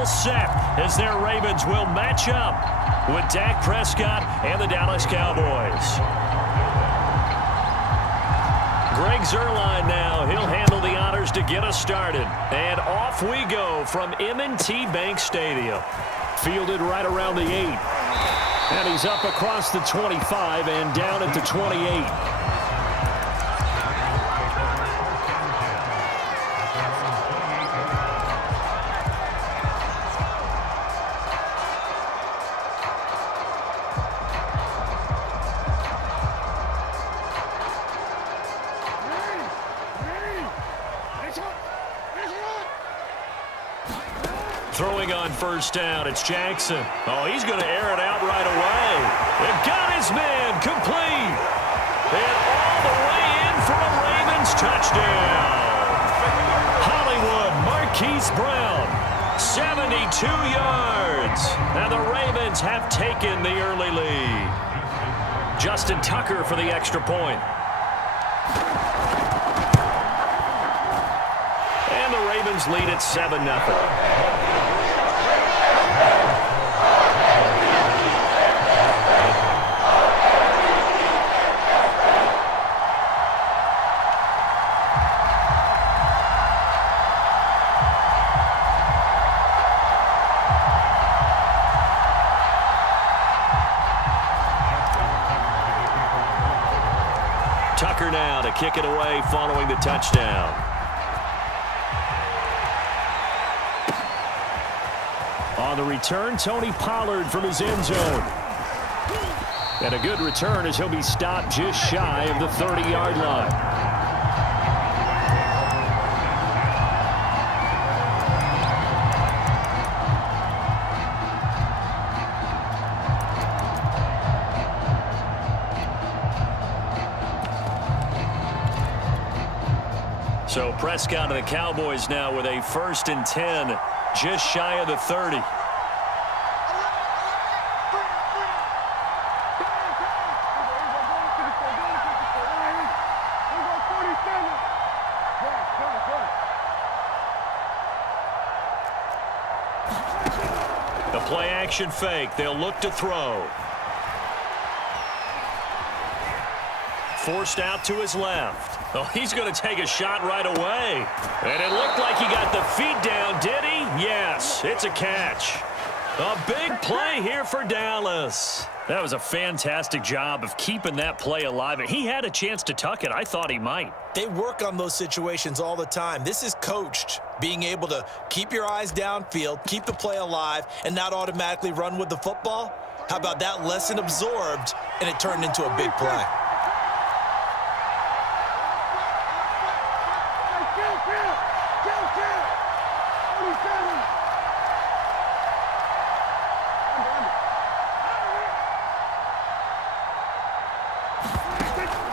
all set as their Ravens will match up with Dak Prescott and the Dallas Cowboys. Greg Zuerlein now. He'll handle the honors to get us started. And off we go from M&T Bank Stadium. Fielded right around the 8. And he's up across the 25 and down at the 28. Throwing on first down, it's Jackson. Oh, he's going to air it out right away. They've got his man complete. And all the way in for a Ravens touchdown. Hollywood Marquise Brown, 72 yards. And the Ravens have taken the early lead. Justin Tucker for the extra point. And the Ravens lead at 7-0. Tucker now to kick it away following the touchdown. On the return, Tony Pollard from his end zone. And a good return as he'll be stopped just shy of the 30-yard line. So Prescott and the Cowboys now with a 1st and 10, just shy of the 30. The play action fake. They'll look to throw. Forced out to his left. Oh, he's going to take a shot right away. And it looked like he got the feet down, did he? Yes, it's a catch. A big play here for Dallas. That was a fantastic job of keeping that play alive. And he had a chance to tuck it. I thought he might. They work on those situations all the time. This is coached, being able to keep your eyes downfield, keep the play alive, and not automatically run with the football. How about that lesson absorbed, and it turned into a big play.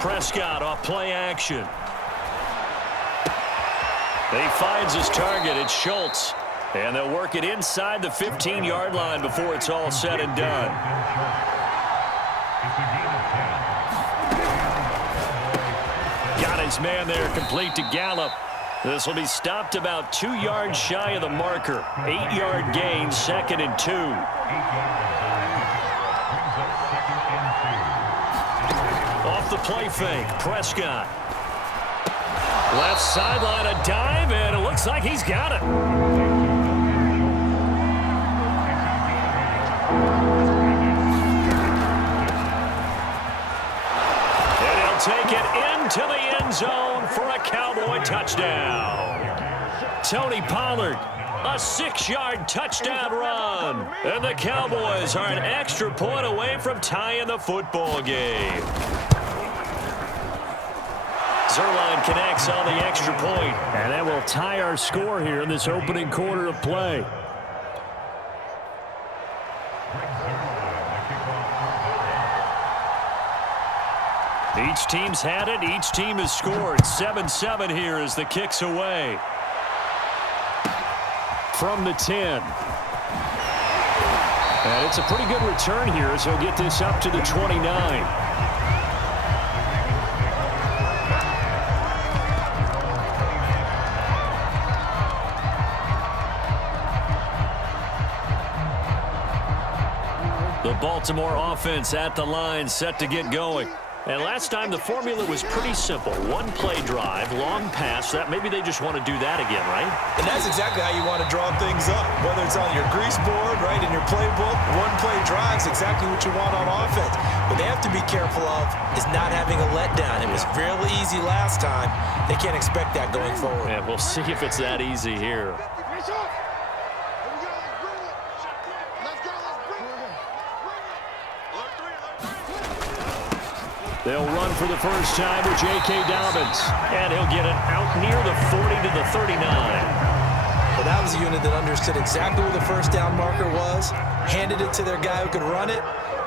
Prescott off play action. He finds his target. It's Schultz. And they'll work it inside the 15-yard line before it's all said and done. Got his man there, complete to Gallup. This will be stopped about 2 yards shy of the marker. 8-yard gain, 2nd and 2. Off the play fake, Prescott. Left sideline, a dive, and it looks like he's got it. And he'll take it into the end zone for a Cowboy touchdown. Tony Pollard, a 6-yard touchdown run. And the Cowboys are an extra point away from tying the football game. Zuerlein connects on the extra point, and that will tie our score here in this opening quarter of play. Each team's had it. Each team has scored. 7-7 here as the kick's away. From the 10. And it's a pretty good return here as he'll get this up to the 29. The Baltimore offense at the line, set to get going. And last time the formula was pretty simple. One play drive, long pass. That maybe they just want to do that again, right? And that's exactly how you want to draw things up. Whether it's on your grease board, right, in your playbook, one play drive is exactly what you want on offense. What they have to be careful of is not having a letdown. It was really easy last time. They can't expect that going forward. And we'll see if it's that easy here. They'll run for the first time with J.K. Dobbins. And he'll get it out near the 40 to the 39. Well, that was a unit that understood exactly where the first down marker was, handed it to their guy who could run it,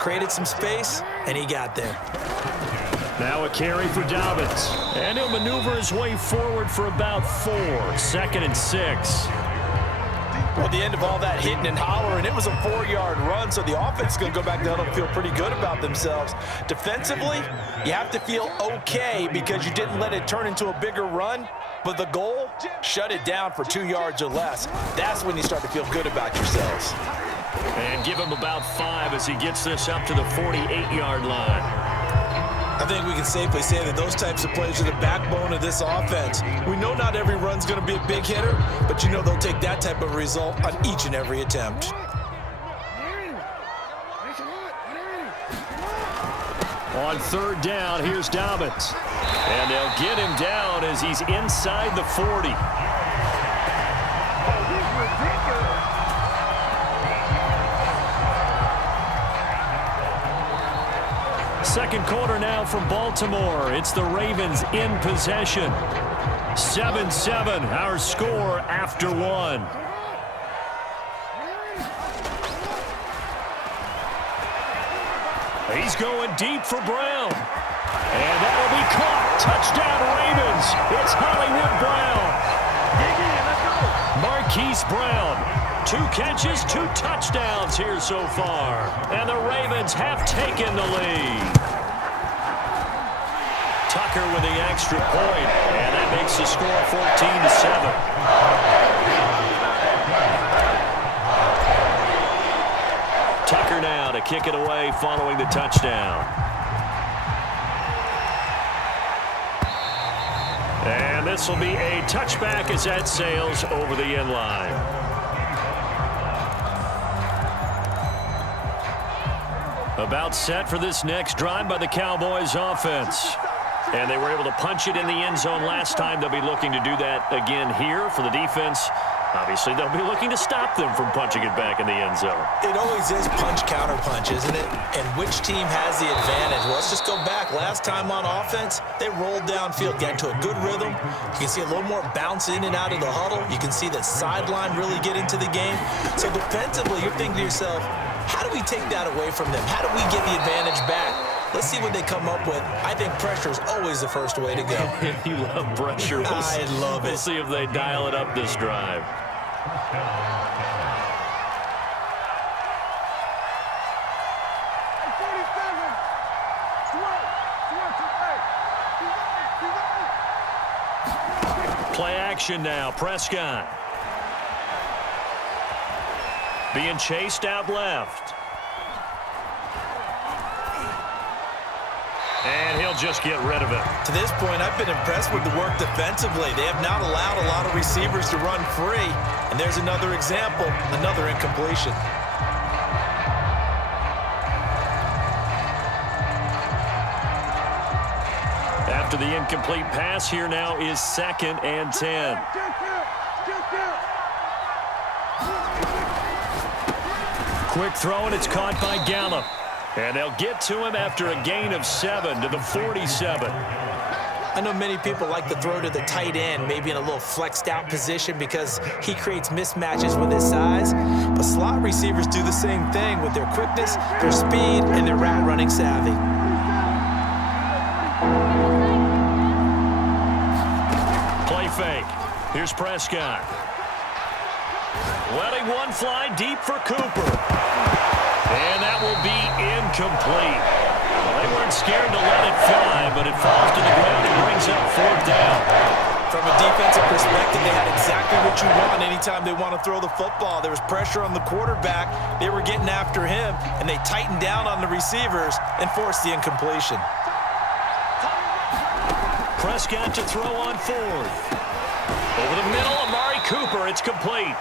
created some space, and he got there. Now a carry for Dobbins. And he'll maneuver his way forward for about 4. 2nd and 6. Well, at the end of all that hitting and hollering, it was a 4-yard run, so the offense is going to go back down and feel pretty good about themselves. Defensively, you have to feel okay because you didn't let it turn into a bigger run, but the goal, shut it down for 2 yards or less. That's when you start to feel good about yourselves. And give him about 5 as he gets this up to the 48-yard line. I think we can safely say that those types of plays are the backbone of this offense. We know not every run's going to be a big hitter, but you know they'll take that type of result on each and every attempt. On 3rd down, here's Dobbins. And they'll get him down as he's inside the 40. Second quarter now from Baltimore. It's the Ravens in possession. 7-7, our score after 1. He's going deep for Brown. And that'll be caught. Touchdown Ravens. It's Hollywood Brown. Marquise Brown. 2 catches, 2 touchdowns here so far. And the Ravens have taken the lead. Tucker with the extra point. And that makes the score 14-7. Tucker now to kick it away following the touchdown. And this will be a touchback as that sails over the end line. About set for this next drive by the Cowboys offense. And they were able to punch it in the end zone last time. They'll be looking to do that again here for the defense. Obviously, they'll be looking to stop them from punching it back in the end zone. It always is punch-counter-punch, isn't it? And which team has the advantage? Well, let's just go back. Last time on offense, they rolled downfield, got into a good rhythm. You can see a little more bounce in and out of the huddle. You can see the sideline really get into the game. So defensively, you're thinking to yourself, how do we take that away from them? How do we get the advantage back? Let's see what they come up with. I think pressure is always the first way to go. You love pressure. I love it. We'll see if they dial it up this drive. Play action now. Prescott. Being chased out left. And he'll just get rid of it. To this point, I've been impressed with the work defensively. They have not allowed a lot of receivers to run free. And there's another example, another incompletion. After the incomplete pass, here now is 2nd and 10. Quick throw, and it's caught by Gallup. And they'll get to him after a gain of 7 to the 47. I know many people like to throw to the tight end, maybe in a little flexed out position because he creates mismatches with his size. But slot receivers do the same thing with their quickness, their speed, and their route running savvy. Play fake. Here's Prescott. Letting one fly deep for Cooper. And that will be incomplete. Well, they weren't scared to let it fly, but it falls to the ground and brings up 4th down. From a defensive respected. They had exactly what you want anytime they want to throw the football. There was pressure on the quarterback. They were getting after him, and they tightened down on the receivers and forced the incompletion. Prescott to throw on fourth. Over the middle, Amari Cooper. It's complete.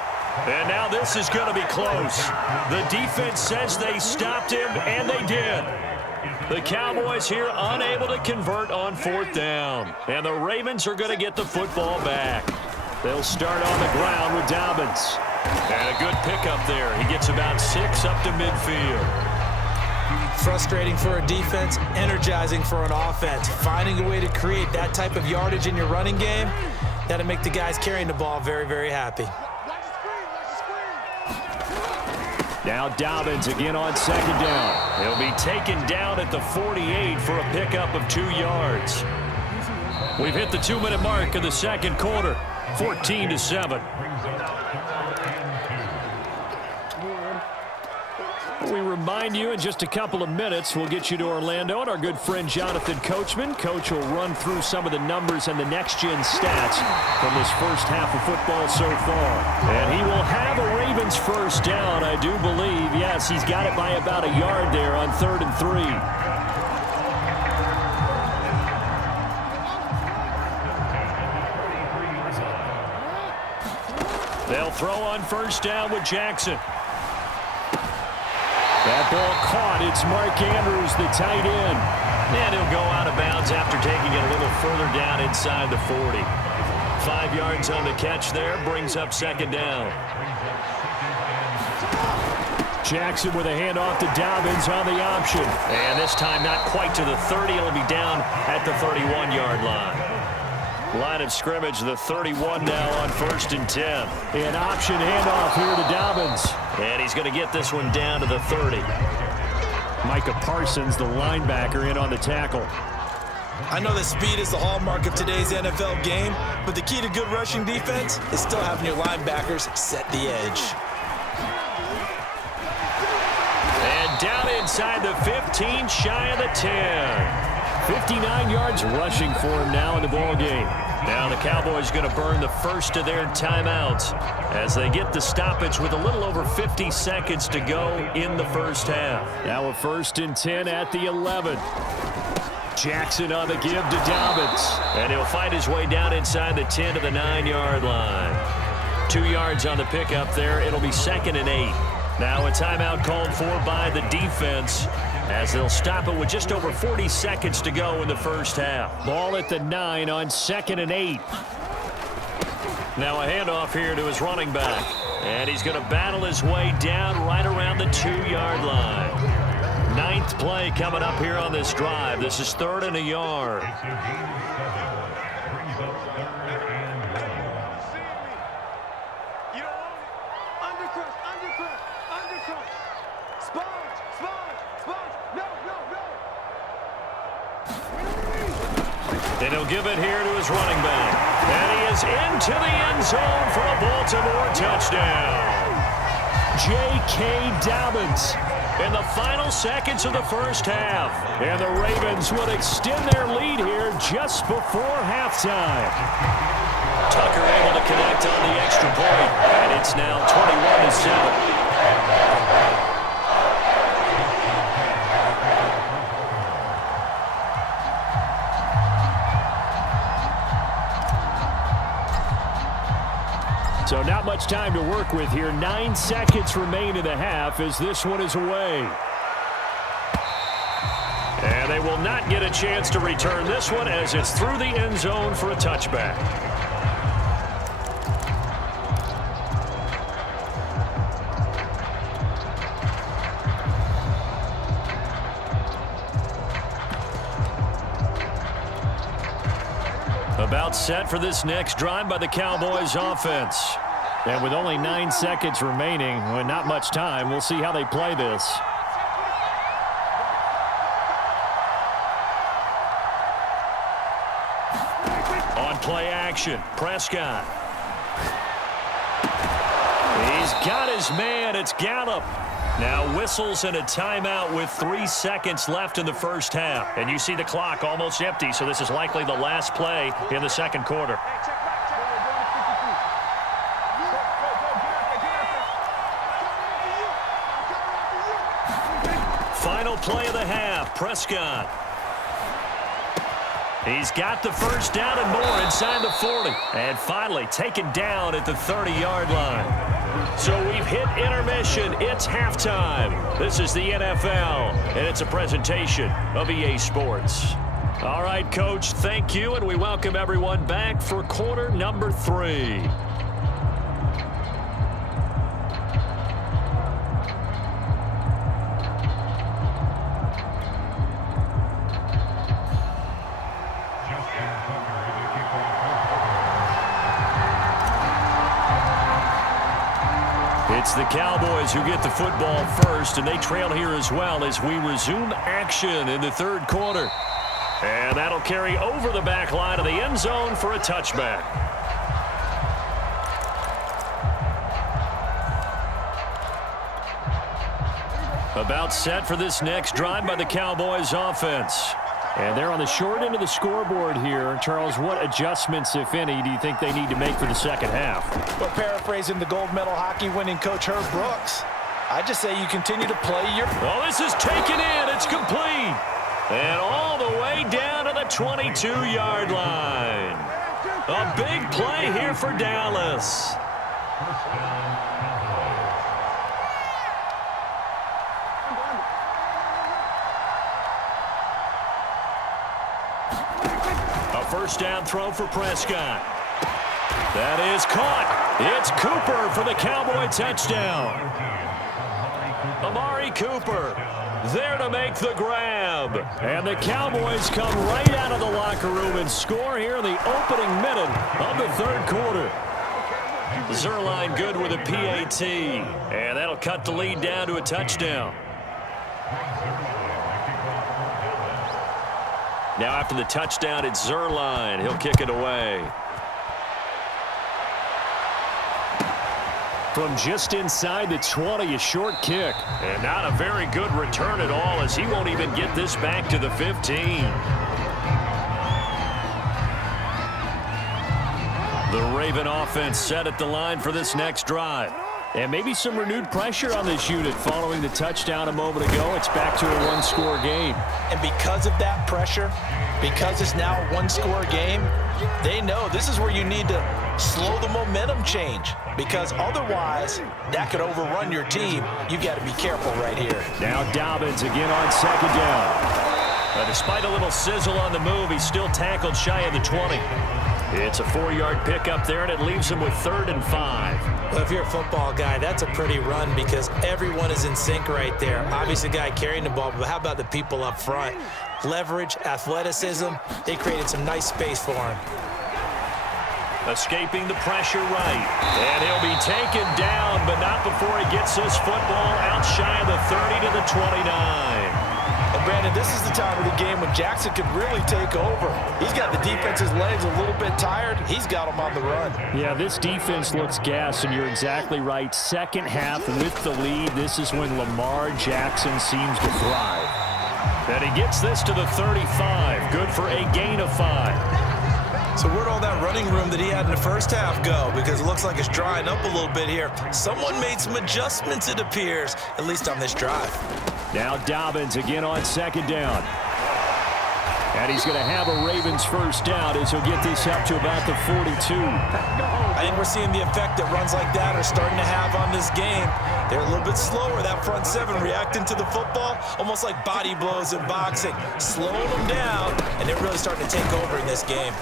And now this is going to be close. The defense says they stopped him, and they did. The Cowboys here unable to convert on fourth down. And the Ravens are going to get the football back. They'll start on the ground with Dobbins. And a good pickup there. He gets about 6 up to midfield. Frustrating for a defense, energizing for an offense. Finding a way to create that type of yardage in your running game, that'll make the guys carrying the ball very, very happy. Now Dobbins again on second down. He'll be taken down at the 48 for a pickup of 2 yards. We've hit the 2-minute mark of the second quarter, 14-7. We remind you in just a couple of minutes we'll get you to Orlando and our good friend Jonathan Coachman. Coach will run through some of the numbers and the next-gen stats from this first half of football so far. And he will have a Ravens first down, I do believe. Yes, he's got it by about a yard there on 3rd and 3. They'll throw on first down with Jackson. That ball caught. It's Mark Andrews, the tight end. And he'll go out of bounds after taking it a little further down inside the 40. 5 yards on the catch there, brings up second down. Jackson with a handoff to Dobbins on the option. And this time not quite to the 30. It'll be down at the 31-yard line. Line of scrimmage, the 31 now on 1st and 10. An option handoff here to Dobbins. And he's going to get this one down to the 30. Micah Parsons, the linebacker, in on the tackle. I know that speed is the hallmark of today's NFL game, but the key to good rushing defense is still having your linebackers set the edge. And down inside the 15, shy of the 10. 59 yards rushing for him now in the ballgame. Now the Cowboys going to burn the first of their timeouts as they get the stoppage with a little over 50 seconds to go in the first half. Now a 1st and 10 at the 11. Jackson on the give to Dobbins. And he'll fight his way down inside the 10 to the 9-yard line. 2 yards on the pickup there. It'll be 2nd and 8. Now a timeout called for by the defense as they'll stop it with just over 40 seconds to go in the first half. Ball at the 9 on 2nd and 8. Now a handoff here to his running back. And he's going to battle his way down right around the 2-yard line. 9th play coming up here on this drive. This is 3rd and a yard. And he'll give it here to his running back. And he is into the end zone for a Baltimore touchdown. J.K. Dobbins in the final seconds of the first half. And the Ravens would extend their lead here just before halftime. Tucker able to connect on the extra point. And it's now 21-7. So not much time to work with here. 9 seconds remain in the half as this one is away. And they will not get a chance to return this one as it's through the end zone for a touchback. About set for this next drive by the Cowboys offense. And with only 9 seconds remaining, well, not much time, we'll see how they play this. On play action, Prescott. He's got his man, it's Gallup. Now whistles and a timeout with 3 seconds left in the first half. And you see the clock almost empty, so this is likely the last play in the second quarter. final play of the half. Prescott. He's got the first down and more inside the 40. And finally taken down at the 30-yard line. So we've hit intermission. It's halftime. This is the NFL, and it's a presentation of EA Sports. All right, Coach, thank you, and we welcome everyone back for quarter number 3. It's the Cowboys who get the football first, and they trail here as well as we resume action in the third quarter. And that'll carry over the back line of the end zone for a touchback. About set for this next drive by the Cowboys offense. And they're on the short end of the scoreboard here. Charles, what adjustments, if any, do you think they need to make for the second half? Well, paraphrasing the gold medal hockey winning coach Herb Brooks, I just say you continue to play your... Well, this is taken in. It's complete. And all the way down to the 22-yard line. A big play here for Dallas. First down throw for Prescott. That is caught. It's Cooper for the Cowboy touchdown. Amari Cooper there to make the grab. And the Cowboys come right out of the locker room and score here in the opening minute of the third quarter. Zuerlein good with a PAT. And that'll cut the lead down to a touchdown. Now after the touchdown, it's Zuerlein. He'll kick it away. From just inside the 20, a short kick. And not a very good return at all, as he won't even get this back to the 15. The Raven offense set at the line for this next drive. And maybe some renewed pressure on this unit following the touchdown a moment ago. It's back to a one-score game. And because of that pressure, because it's now a one-score game, they know this is where you need to slow the momentum change. Because otherwise, that could overrun your team. You've got to be careful right here. Now Dobbins again on second down. Despite a little sizzle on the move, he's still tackled shy of the 20. It's a 4-yard pickup there, and it leaves him with 3rd and 5. Well, if you're a football guy, that's a pretty run because everyone is in sync right there. Obviously, the guy carrying the ball, but how about the people up front? Leverage, athleticism, they created some nice space for him. Escaping the pressure right. And he'll be taken down, but not before he gets his football out shy of the 30 to the 29. And Brandon, this is the time of the game when Jackson can really take over. He's got the defense's legs a little bit tired. He's got them on the run. Yeah, this defense looks gassed, and you're exactly right. Second half with the lead, this is when Lamar Jackson seems to thrive. And he gets this to the 35. Good for a gain of 5. So where'd all that running room that he had in the first half go? Because it looks like it's drying up a little bit here. Someone made some adjustments, it appears, at least on this drive. Now Dobbins again on second down. And he's going to have a Ravens first down as he'll get this up to about the 42. I think we're seeing the effect that runs like that are starting to have on this game. They're a little bit slower, that front seven, reacting to the football, almost like body blows in boxing, slowing them down, and they're really starting to take over in this game.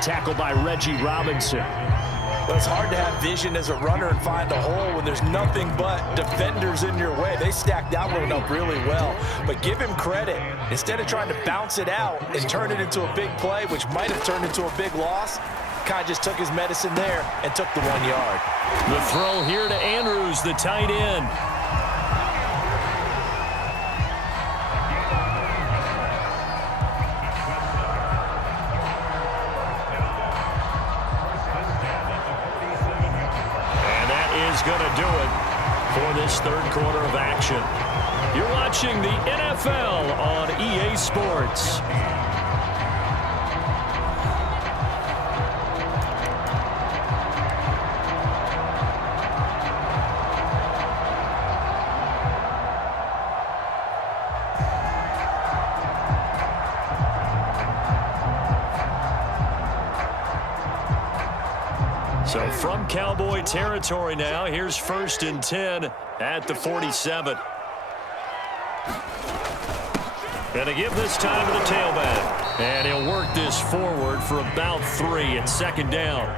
Tackled by Reggie Robinson. But it's hard to have vision as a runner and find a hole when there's nothing but defenders in your way. They stacked that one up really well. But give him credit. Instead of trying to bounce it out and turn it into a big play, which might have turned into a big loss, kind of just took his medicine there and took the 1 yard. The throw here to Andrews, the tight end. Going to do it for this third quarter of action. You're watching the NFL on EA Sports. So from Cowboy territory now, here's 1st and 10 at the 47. Gonna give this time to the tailback. And he'll work this forward for about 3 at 2nd down.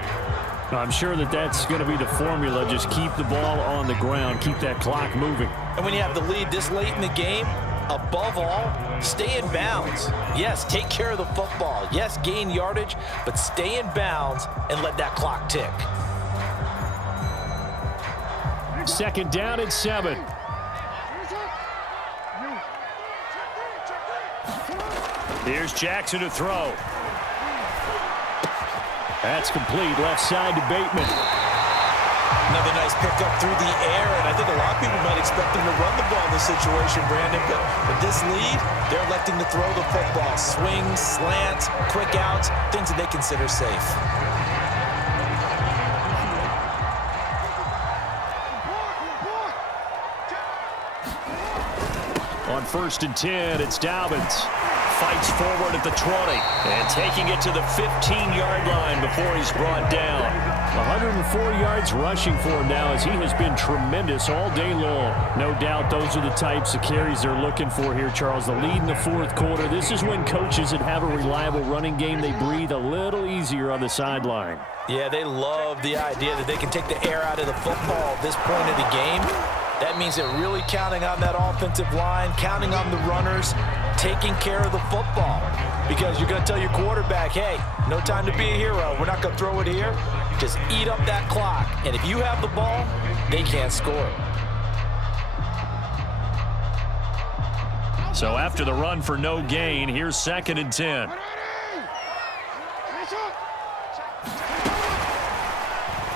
I'm sure that's going to be the formula. Just keep the ball on the ground. Keep that clock moving. And when you have the lead this late in the game, above all, stay in bounds. Yes, take care of the football. Yes, gain yardage, but stay in bounds and let that clock tick. 2nd down and 7. Here's Jackson to throw. That's complete. Left side to Bateman. Another nice pickup through the air, and I think a lot of people might expect them to run the ball in this situation, Brandon, but with this lead, they're electing to throw the football. Swings, slants, quick outs, things that they consider safe. On 1st and 10, it's Dobbins. Fights forward at the 20 and taking it to the 15-yard line before he's brought down. 104 yards rushing for him now as he has been tremendous all day long. No doubt those are the types of carries they're looking for here, Charles. The lead in the 4th quarter. This is when coaches that have a reliable running game, they breathe a little easier on the sideline. Yeah, they love the idea that they can take the air out of the football at this point of the game. That means they're really counting on that offensive line, counting on the runners, taking care of the football. Because you're going to tell your quarterback, hey, no time to be a hero. We're not going to throw it here. Just eat up that clock. And if you have the ball, they can't score. So after the run for no gain, here's 2nd and 10.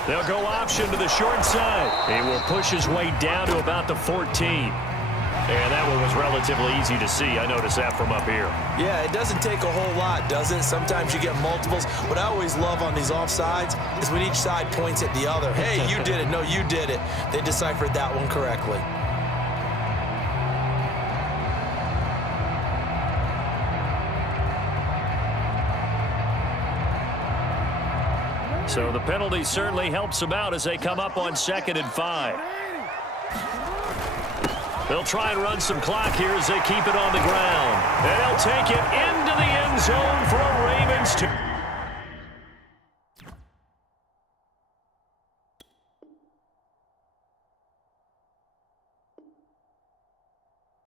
They'll go option to the short side. He will push his way down to about the 14. And that one was relatively easy to see. I noticed that from up here. Yeah, it doesn't take a whole lot, does it? Sometimes you get multiples. What I always love on these offsides is when each side points at the other. Hey, you did it. No, you did it. They deciphered that one correctly. So the penalty certainly helps them out as they come up on 2nd and 5. They'll try and run some clock here as they keep it on the ground. And they'll take it into the end zone for a Ravens